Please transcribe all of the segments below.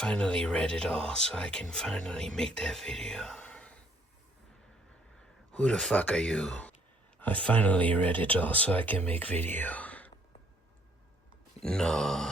finally read it all, so I can finally make that video. Who the fuck are you? I finally read it all, so I can make video. No.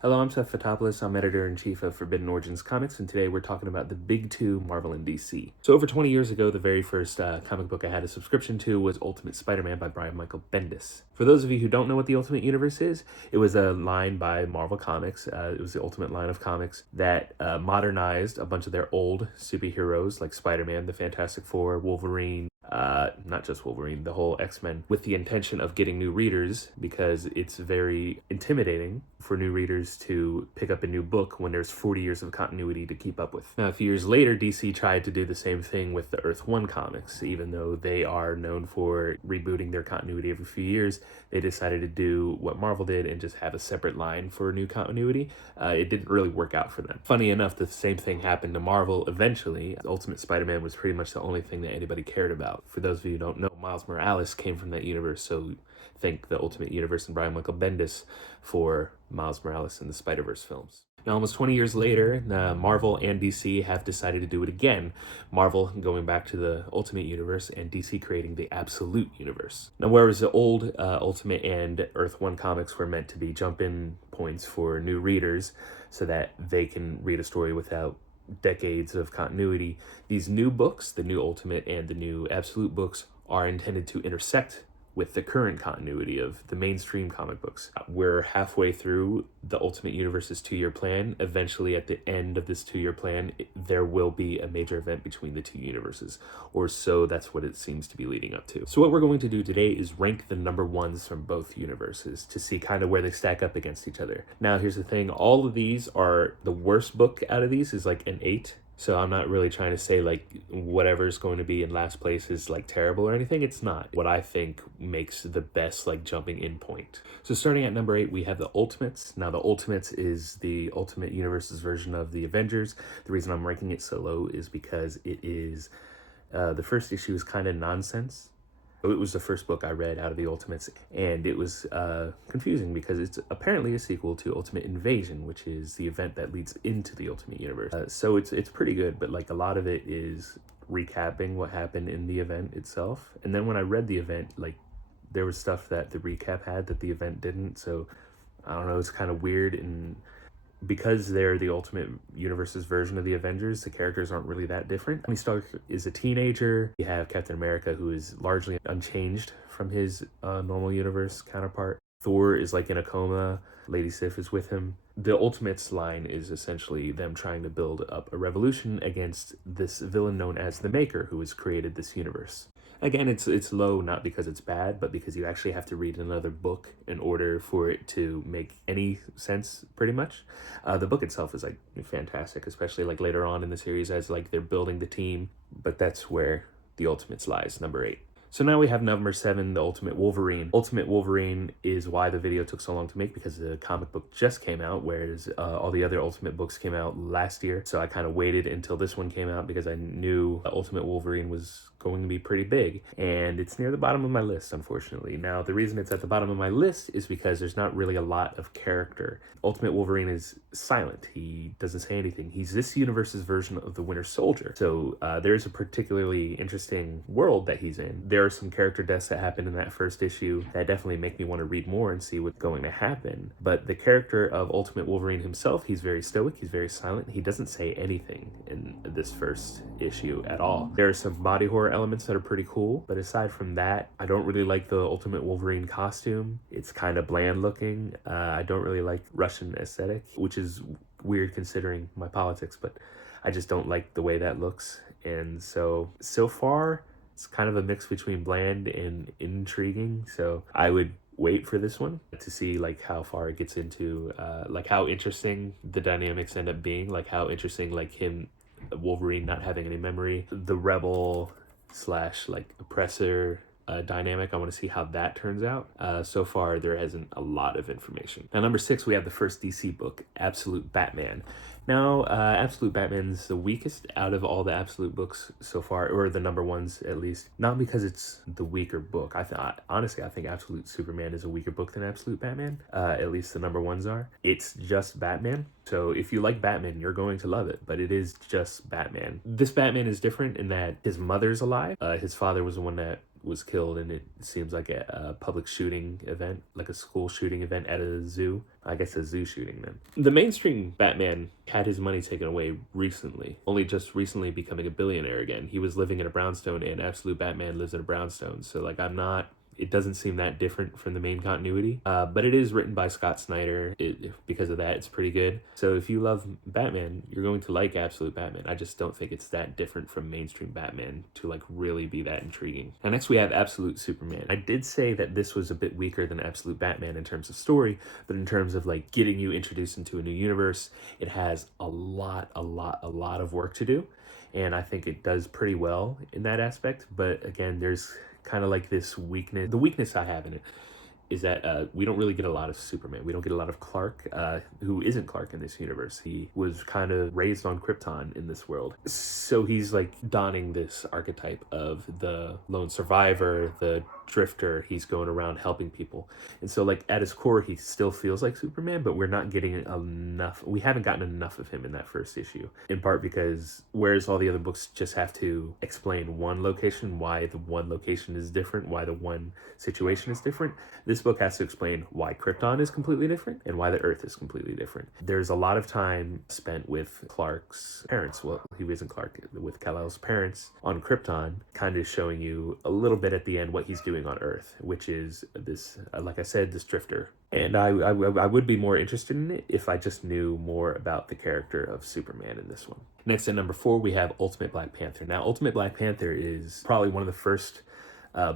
Hello, I'm Seth Fotopoulos. I'm editor-in-chief of Forbidden Origins Comics, and today we're talking about the big two, Marvel and DC. So over 20 years ago, the very first comic book I had a subscription to was Ultimate Spider-Man by Brian Michael Bendis. For those of you who don't know what the Ultimate Universe is, it was a line by Marvel Comics. It was the ultimate line of comics that modernized a bunch of their old superheroes like Spider-Man, the Fantastic Four, Wolverine, not just Wolverine, the whole X-Men, with the intention of getting new readers because it's very intimidating for new readers to pick up a new book when there's 40 years of continuity to keep up with. Now, a few years later, DC tried to do the same thing with the Earth 1 comics. Even though they are known for rebooting their continuity every few years, they decided to do what Marvel did and just have a separate line for new continuity. It didn't really work out for them. Funny enough, the same thing happened to Marvel eventually. Ultimate Spider-Man was pretty much the only thing that anybody cared about. For those of you who don't know, Miles Morales came from that universe, so thank the Ultimate Universe and Brian Michael Bendis for Miles Morales and the Spider-Verse films. Now, almost 20 years later, Marvel and DC have decided to do it again. Marvel going back to the Ultimate Universe and DC creating the Absolute Universe. Now, whereas the old Ultimate and Earth 1 comics were meant to be jump-in points for new readers so that they can read a story without decades of continuity, these new books, the new Ultimate and the new Absolute books, are intended to intersect with the current continuity of the mainstream comic books. We're halfway through the Ultimate Universe's 2-year plan. Eventually, at the end of this 2-year plan, there will be a major event between the two universes, or so that's what it seems to be leading up to. So what we're going to do today is rank the number ones from both universes to see kind of where they stack up against each other. Now, here's the thing. All of these are, the worst book out of these is like an 8. So I'm not really trying to say like whatever's going to be in last place is like terrible or anything. It's not. What I think makes the best like jumping in point. So starting at number 8, we have the Ultimates. Now the Ultimates is the Ultimate Universe's version of the Avengers. The reason I'm ranking it so low is because it is, the first issue is kind of nonsense. It was the first book I read out of the Ultimates, and it was confusing because it's apparently a sequel to Ultimate Invasion, which is the event that leads into the Ultimate Universe. So it's pretty good, but like a lot of it is recapping what happened in the event itself. And then when I read the event, like there was stuff that the recap had that the event didn't. So I don't know, it's kind of weird. And because they're the Ultimate Universe's version of the Avengers, the characters aren't really that different. Tony Stark is a teenager. You have Captain America, who is largely unchanged from his normal universe counterpart. Thor is like in a coma. Lady Sif is with him. The Ultimates line is essentially them trying to build up a revolution against this villain known as the Maker, who has created this universe. Again, it's low not because it's bad, but because you actually have to read another book in order for it to make any sense, pretty much. The book itself is like fantastic, especially like later on in the series as like they're building the team. But that's where the Ultimates lies, number 8. So now we have number 7, the Ultimate Wolverine. Ultimate Wolverine is why the video took so long to make, because the comic book just came out, whereas all the other Ultimate books came out last year. So I kind of waited until this one came out because I knew Ultimate Wolverine was going to be pretty big, and it's near the bottom of my list, unfortunately. Now, the reason it's at the bottom of my list is because there's not really a lot of character. Ultimate Wolverine is silent. He doesn't say anything. He's this universe's version of the Winter Soldier. So there's a particularly interesting world that he's in. There are some character deaths that happen in that first issue that definitely make me want to read more and see what's going to happen. But the character of Ultimate Wolverine himself, he's very stoic, he's very silent. He doesn't say anything in this first issue at all. There are some body horror elements that are pretty cool, but aside from that, I don't really like the Ultimate Wolverine costume. It's kind of bland looking. I don't really like Russian aesthetic, which is weird considering my politics, but I just don't like the way that looks. And so far, it's kind of a mix between bland and intriguing. So I would wait for this one to see like how far it gets into, like how interesting the dynamics end up being, like how interesting like him, Wolverine not having any memory, the rebel slash like oppressor dynamic. I want to see how that turns out. So far, there hasn't a lot of information. Now, number 6, we have the first DC book, Absolute Batman. Now, Absolute Batman's the weakest out of all the Absolute books so far, or the number ones at least. Not because it's the weaker book. Honestly, I think Absolute Superman is a weaker book than Absolute Batman. At least the number ones are. It's just Batman. So if you like Batman, you're going to love it, but it is just Batman. This Batman is different in that his mother's alive. His father was the one that was killed, and it seems like a public shooting event, like a school shooting event at a zoo. I guess a zoo shooting then. The mainstream Batman had his money taken away recently, only just recently becoming a billionaire again. He was living in a brownstone, and Absolute Batman lives in a brownstone. So like it doesn't seem that different from the main continuity, but it is written by Scott Snyder. Because of that, it's pretty good. So if you love Batman, you're going to like Absolute Batman. I just don't think it's that different from mainstream Batman to like really be that intriguing. And next we have Absolute Superman. I did say that this was a bit weaker than Absolute Batman in terms of story, but in terms of like getting you introduced into a new universe, it has a lot of work to do. And I think it does pretty well in that aspect. But again, there's kind of like this weakness. The weakness I have in it is that we don't really get a lot of Superman. We don't get a lot of Clark, who isn't Clark in this universe. He was kind of raised on Krypton in this world. So he's like donning this archetype of the lone survivor, the drifter. He's going around helping people. And so like at his core, he still feels like Superman, but we're not getting enough. We haven't gotten enough of him in that first issue, in part because whereas all the other books just have to explain one location, why the one location is different, why the one situation is different, this book has to explain why Krypton is completely different and why the Earth is completely different. There's a lot of time spent with Clark's parents. Well, he isn't Clark, with Kal-El's parents on Krypton, kind of showing you a little bit at the end what he's doing on Earth, which is this, like I said, this drifter. And I would be more interested in it if I just knew more about the character of Superman in this one. Next at number 4, we have Ultimate Black Panther. Now, Ultimate Black Panther is probably one of the first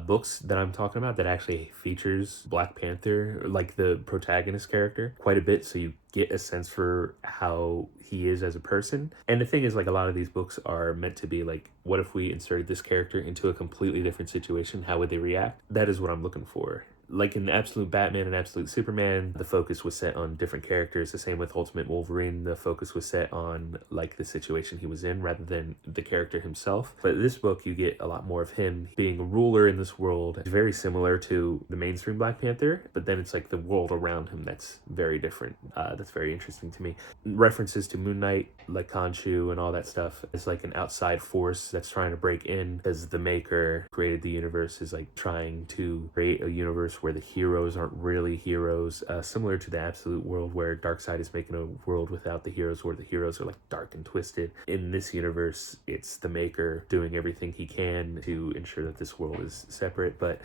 books that I'm talking about that actually features Black Panther, like the protagonist character, quite a bit. So you get a sense for how he is as a person. And the thing is, like, a lot of these books are meant to be like, what if we inserted this character into a completely different situation? How would they react? That is what I'm looking for. Like in Absolute Batman and Absolute Superman, the focus was set on different characters. The same with Ultimate Wolverine, the focus was set on like the situation he was in rather than the character himself. But this book, you get a lot more of him being a ruler in this world. It's very similar to the mainstream Black Panther, but then it's like the world around him that's very different. That's very interesting to me. References to Moon Knight, like Khonshu and all that stuff, is like an outside force that's trying to break in, because the maker created the universe, is like trying to create a universe where the heroes aren't really heroes, similar to the Absolute world where Darkseid is making a world without the heroes, where the heroes are like dark and twisted. In this universe, it's the maker doing everything he can to ensure that this world is separate, but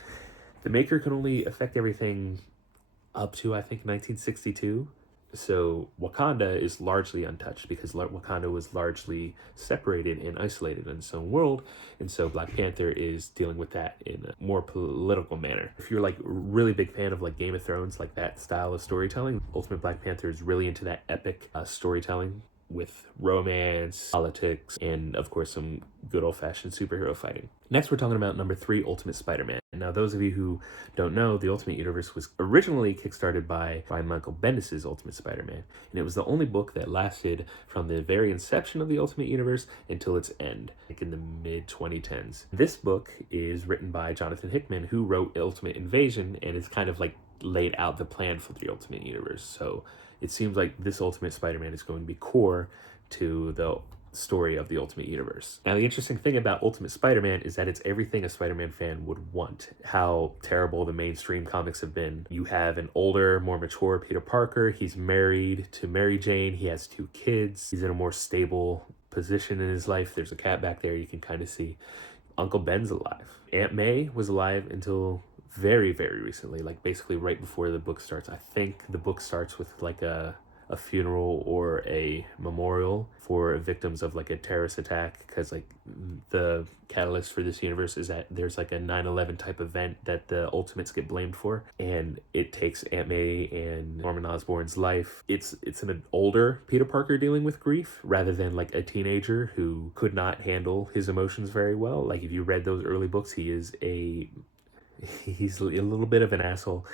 the maker can only affect everything up to, I think, 1962. So Wakanda is largely untouched because Wakanda was largely separated and isolated in its own world. And so Black Panther is dealing with that in a more political manner. If you're like a really big fan of like Game of Thrones, like that style of storytelling, Ultimate Black Panther is really into that epic storytelling with romance, politics, and of course some good old-fashioned superhero fighting. Next, we're talking about number 3, Ultimate Spider-Man. Now, those of you who don't know, the Ultimate Universe was originally kickstarted by Brian Michael Bendis' Ultimate Spider-Man, and it was the only book that lasted from the very inception of the Ultimate Universe until its end, like in the mid-2010s. This book is written by Jonathan Hickman, who wrote Ultimate Invasion, and is kind of like laid out the plan for the Ultimate Universe. So it seems like this Ultimate Spider-Man is going to be core to the story of the Ultimate Universe. Now, the interesting thing about Ultimate Spider-Man is that it's everything a Spider-Man fan would want. How terrible the mainstream comics have been. You have an older, more mature Peter Parker. He's married to Mary Jane. He has 2 kids. He's in a more stable position in his life. There's a cat back there you can kind of see. Uncle Ben's alive. Aunt May was alive until very recently, like basically right before the book starts. I think the book starts with like a funeral or a memorial for victims of like a terrorist attack, because like the catalyst for this universe is that there's like a 9/11 type event that the Ultimates get blamed for, and it takes Aunt May and Norman Osborn's life. It's an older Peter Parker dealing with grief rather than like a teenager who could not handle his emotions very well. Like if you read those early books, he's a little bit of an asshole.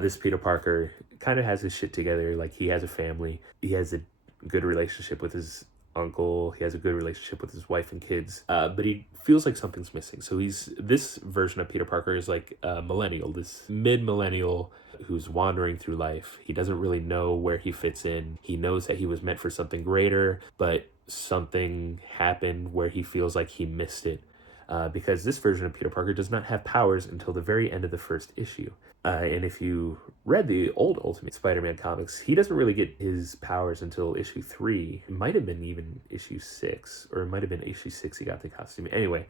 This Peter Parker kind of has his shit together. Like he has a family. He has a good relationship with his uncle. He has a good relationship with his wife and kids, but he feels like something's missing. So this version of Peter Parker is like a millennial, this mid-millennial who's wandering through life. He doesn't really know where he fits in. He knows that he was meant for something greater, but something happened where he feels like he missed it. Because this version of Peter Parker does not have powers until the very end of the first issue. And if you read the old Ultimate Spider-Man comics, he doesn't really get his powers until issue 3. It might have been even issue 6, or it might have been issue 6 he got the costume. Anyway,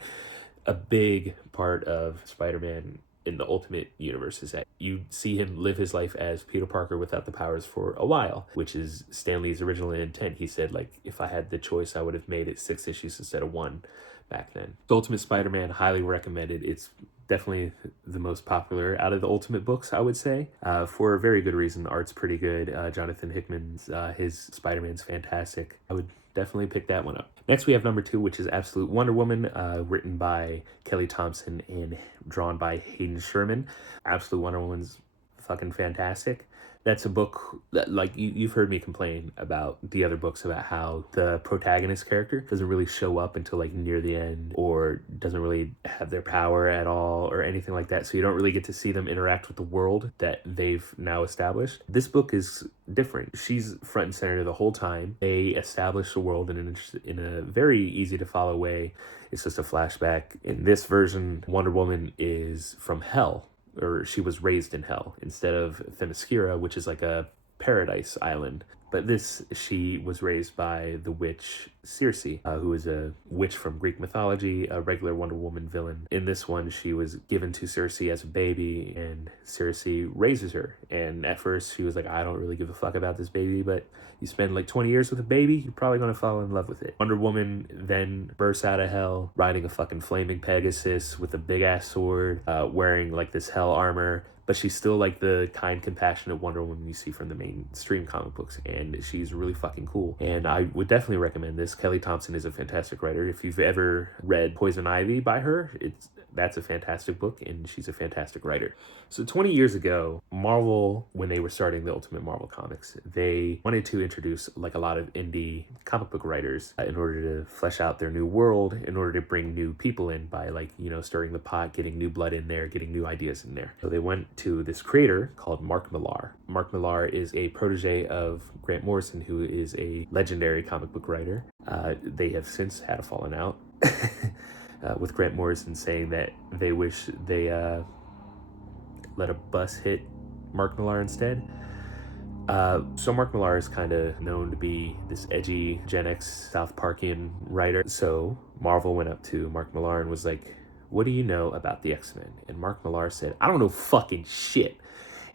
a big part of Spider-Man in the Ultimate Universe is that you see him live his life as Peter Parker without the powers for a while, which is Stan Lee's original intent. He said, like, if I had the choice, I would have made it 6 issues instead of 1 back then. The Ultimate Spider-Man, highly recommended. It's definitely the most popular out of the Ultimate books, I would say, for a very good reason. The art's pretty good. Jonathan Hickman's, his Spider-Man's fantastic. I would definitely pick that one up. Next, we have number 2, which is Absolute Wonder Woman, written by Kelly Thompson and drawn by Hayden Sherman. Absolute Wonder Woman's fucking fantastic. That's a book that, like, you've heard me complain about the other books about how the protagonist character doesn't really show up until like near the end, or doesn't really have their power at all or anything like that. So you don't really get to see them interact with the world that they've now established. This book is different. She's front and center the whole time. They establish the world in a very easy to follow way. It's just a flashback. In this version, Wonder Woman is from hell, or she was raised in hell instead of Themyscira, which is like a paradise island. But this, she was raised by the witch Circe, who is a witch from Greek mythology, a regular Wonder Woman villain. In this one, she was given to Circe as a baby, and Circe raises her. And at first, she was like, I don't really give a fuck about this baby, but you spend like 20 years with a baby, you're probably going to fall in love with it. Wonder Woman then bursts out of hell, riding a fucking flaming Pegasus with a big-ass sword, wearing like this hell armor. But she's still like the kind, compassionate Wonder Woman you see from the mainstream comic books, and she's really fucking cool. And I would definitely recommend this. Kelly Thompson is a fantastic writer. If you've ever read Poison Ivy by her, that's a fantastic book, and she's a fantastic writer. So 20 years ago, Marvel, when they were starting the Ultimate Marvel Comics, they wanted to introduce like a lot of indie comic book writers in order to flesh out their new world, in order to bring new people in by like, you know, stirring the pot, getting new blood in there, getting new ideas in there. So they went to this creator called Mark Millar. Mark Millar is a protege of Grant Morrison, who is a legendary comic book writer. They have since had a falling out. With Grant Morrison saying that they wish they let a bus hit Mark Millar instead. So Mark Millar is kind of known to be this edgy Gen X South Parkian writer. So Marvel went up to Mark Millar and was like, what do you know about the X-Men? And Mark Millar said, I don't know fucking shit.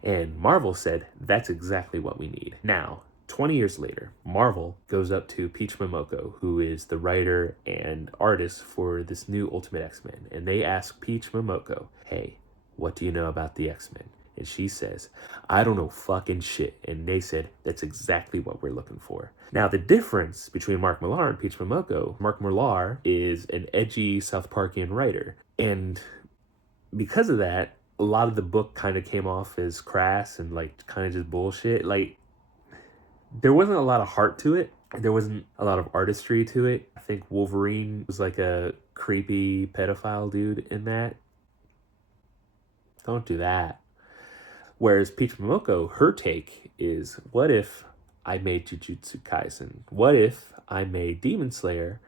And Marvel said, that's exactly what we need. Now, 20 years later, Marvel goes up to Peach Momoko, who is the writer and artist for this new Ultimate X-Men, and they ask Peach Momoko, hey, what do you know about the X-Men? And she says, I don't know fucking shit. And they said, that's exactly what we're looking for. Now, the difference between Mark Millar and Peach Momoko, Mark Millar is an edgy South Parkian writer. And because of that, a lot of the book kind of came off as crass and like kind of just bullshit. Like, there wasn't a lot of heart to it. There wasn't a lot of artistry to it. I think Wolverine was like a creepy pedophile dude in that. Don't do that. Whereas Peach Momoko, her take is, what if I made Jujutsu Kaisen? What if I made Demon Slayer?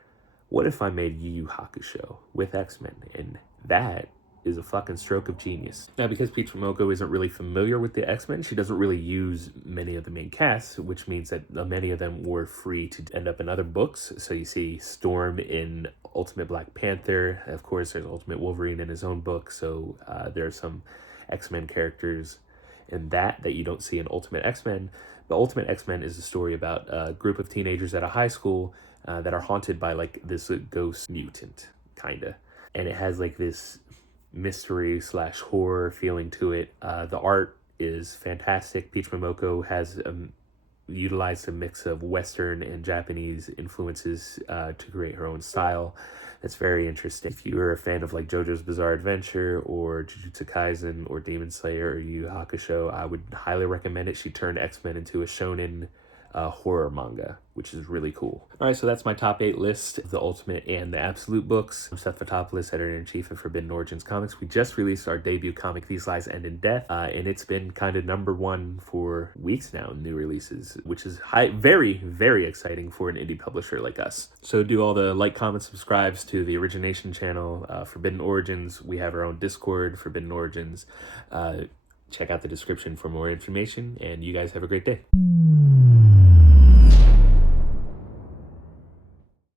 What if I made Yu Yu Hakusho with X-Men? And that is a fucking stroke of genius. Now, because Peach Momoko isn't really familiar with the X-Men, she doesn't really use many of the main casts, which means that many of them were free to end up in other books. So you see Storm in Ultimate Black Panther. Of course, there's Ultimate Wolverine in his own book. So there are some X-Men characters in that you don't see in Ultimate X-Men. The Ultimate X-Men is a story about a group of teenagers at a high school that are haunted by like this ghost mutant, kinda. And it has like this mystery / horror feeling to it. The art is fantastic. Peach Momoko has utilized a mix of Western and Japanese influences to create her own style. That's very interesting. If you are a fan of like JoJo's Bizarre Adventure or Jujutsu Kaisen or Demon Slayer or Yu Yu Hakusho, I would highly recommend it. She turned X-Men into a shonen horror manga, which is really cool. All right, so that's my top 8 list of the Ultimate and the Absolute books. I'm Seth Fotopoulos, editor-in-chief of Forbidden Origins Comics. We just released our debut comic, These Lies End in Death, and it's been kind of #1 for weeks now, new releases, which is very, very exciting for an indie publisher like us. So do all the like, comment, subscribes to the Origination channel, Forbidden Origins. We have our own Discord, Forbidden Origins. Check out the description for more information, and you guys have a great day.